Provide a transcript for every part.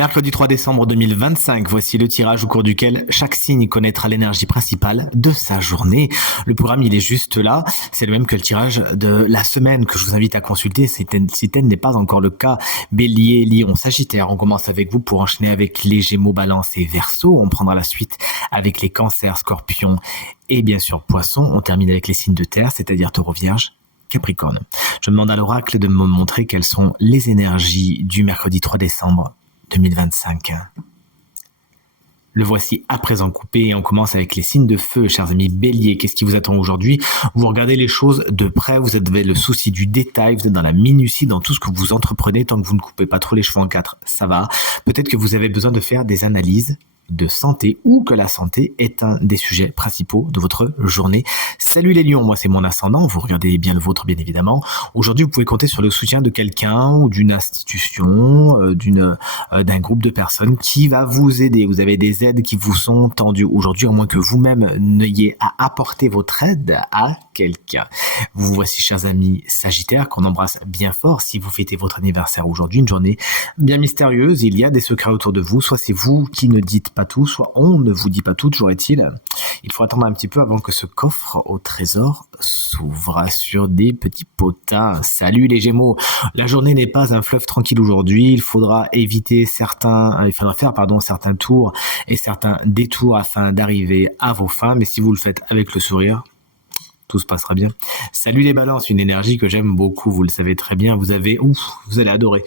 Mercredi 3 décembre 2025, voici le tirage au cours duquel chaque signe connaîtra l'énergie principale de sa journée. Le programme, il est juste là. C'est le même que le tirage de la semaine que je vous invite à consulter si tel n'est pas encore le cas. Bélier, Lion, Sagittaire, on commence avec vous pour enchaîner avec les Gémeaux, Balance et Verseau. On prendra la suite avec les Cancers, Scorpions et bien sûr Poissons. On termine avec les signes de terre, c'est-à-dire Taureau, Vierge, Capricorne. Je demande à l'oracle de me montrer quelles sont les énergies du mercredi 3 décembre 2025. Le voici à présent coupé et on commence avec les signes de feu, chers amis. Bélier, qu'est-ce qui vous attend aujourd'hui? Vous regardez les choses de près, vous avez le souci du détail, vous êtes dans la minutie dans tout ce que vous entreprenez, tant que vous ne coupez pas trop les cheveux en quatre, ça va. Peut-être que vous avez besoin de faire des analyses de santé ou que la santé est un des sujets principaux de votre journée. Salut les lions, moi c'est mon ascendant, vous regardez bien le vôtre bien évidemment. Aujourd'hui vous pouvez compter sur le soutien de quelqu'un ou d'une institution, d'un groupe de personnes qui va vous aider. Vous avez des aides qui vous sont tendues aujourd'hui, à moins que vous-même n'ayez à apporter votre aide à quelqu'un. Vous voici chers amis Sagittaires qu'on embrasse bien fort. Si vous fêtez votre anniversaire aujourd'hui, une journée bien mystérieuse, il y a des secrets autour de vous, soit c'est vous qui ne dites pas tout, soit on ne vous dit pas tout, toujours est-il. Il faut attendre un petit peu avant que ce coffre au trésor s'ouvre sur des petits potins. Salut les Gémeaux, la journée n'est pas un fleuve tranquille aujourd'hui, il faudra faire certains tours et certains détours afin d'arriver à vos fins, mais si vous le faites avec le sourire, tout se passera bien. Salut les balances, une énergie que j'aime beaucoup, vous le savez très bien, vous allez adorer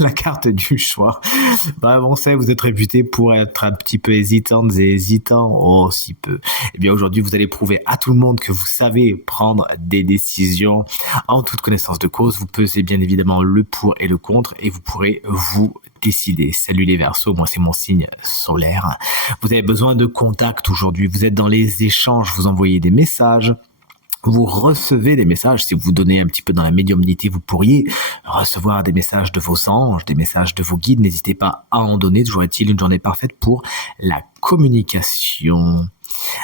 la carte du choix. On sait, vous êtes réputé pour être un petit peu hésitantes et hésitants, oh si peu. Eh bien aujourd'hui, vous allez prouver à tout le monde que vous savez prendre des décisions en toute connaissance de cause. Vous pesez bien évidemment le pour et le contre et vous pourrez vous décider. Salut les Verseaux, moi c'est mon signe solaire. Vous avez besoin de contact aujourd'hui, vous êtes dans les échanges, vous envoyez des messages, vous recevez des messages. Si vous donnez un petit peu dans la médiumnité, vous pourriez recevoir des messages de vos anges, des messages de vos guides. N'hésitez pas à en donner. Toujours est-il une journée parfaite pour la communication.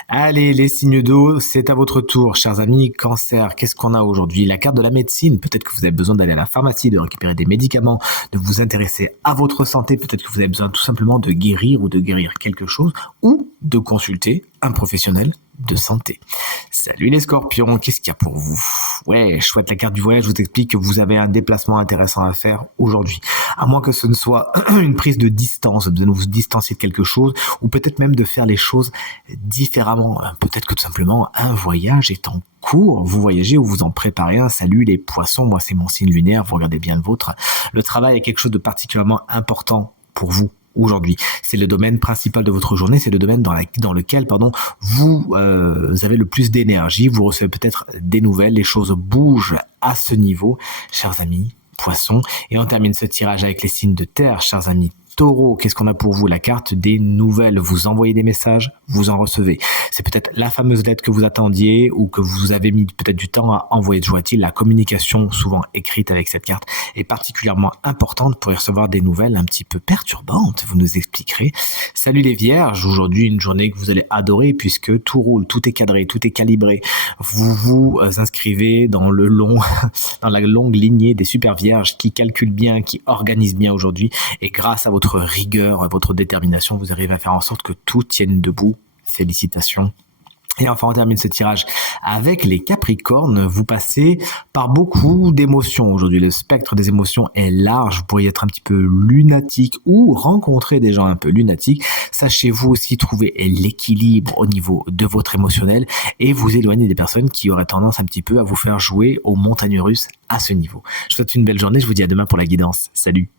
Allez, les signes d'eau, c'est à votre tour, chers amis. Cancer, qu'est-ce qu'on a aujourd'hui? La carte de la médecine. Peut-être que vous avez besoin d'aller à la pharmacie, de récupérer des médicaments, de vous intéresser à votre santé. Peut-être que vous avez besoin tout simplement de guérir ou de guérir quelque chose ou de consulter un professionnel de santé. Salut les Scorpions, qu'est-ce qu'il y a pour vous? Ouais, chouette, la carte du voyage vous explique que vous avez un déplacement intéressant à faire aujourd'hui. À moins que ce ne soit une prise de distance, de vous distancier de quelque chose, ou peut-être même de faire les choses différemment. Peut-être que tout simplement un voyage est en cours, vous voyagez ou vous en préparez un. Salut les Poissons, moi c'est mon signe lunaire, vous regardez bien le vôtre. Le travail est quelque chose de particulièrement important pour vous aujourd'hui. C'est le domaine principal de votre journée, c'est le domaine dans lequel vous avez le plus d'énergie, vous recevez peut-être des nouvelles, les choses bougent à ce niveau, chers amis Poissons. Et on termine ce tirage avec les signes de terre, chers amis Taureau, qu'est-ce qu'on a pour vous? La carte des nouvelles. Vous envoyez des messages, vous en recevez. C'est peut-être la fameuse lettre que vous attendiez ou que vous avez mis peut-être du temps à envoyer. Toujours est-il, la communication souvent écrite avec cette carte est particulièrement importante pour y recevoir des nouvelles un petit peu perturbantes. Vous nous expliquerez. Salut les Vierges, aujourd'hui une journée que vous allez adorer puisque tout roule, tout est cadré, tout est calibré. Vous vous inscrivez dans la longue lignée des super Vierges qui calculent bien, qui organisent bien aujourd'hui et grâce à votre rigueur, à votre détermination, vous arrivez à faire en sorte que tout tienne debout. Félicitations. Et enfin, on termine ce tirage avec les Capricornes. Vous passez par beaucoup d'émotions aujourd'hui. Le spectre des émotions est large. Vous pourriez être un petit peu lunatique ou rencontrer des gens un peu lunatiques. Sachez-vous aussi trouver l'équilibre au niveau de votre émotionnel et vous éloigner des personnes qui auraient tendance un petit peu à vous faire jouer aux montagnes russes à ce niveau. Je vous souhaite une belle journée. Je vous dis à demain pour la guidance. Salut.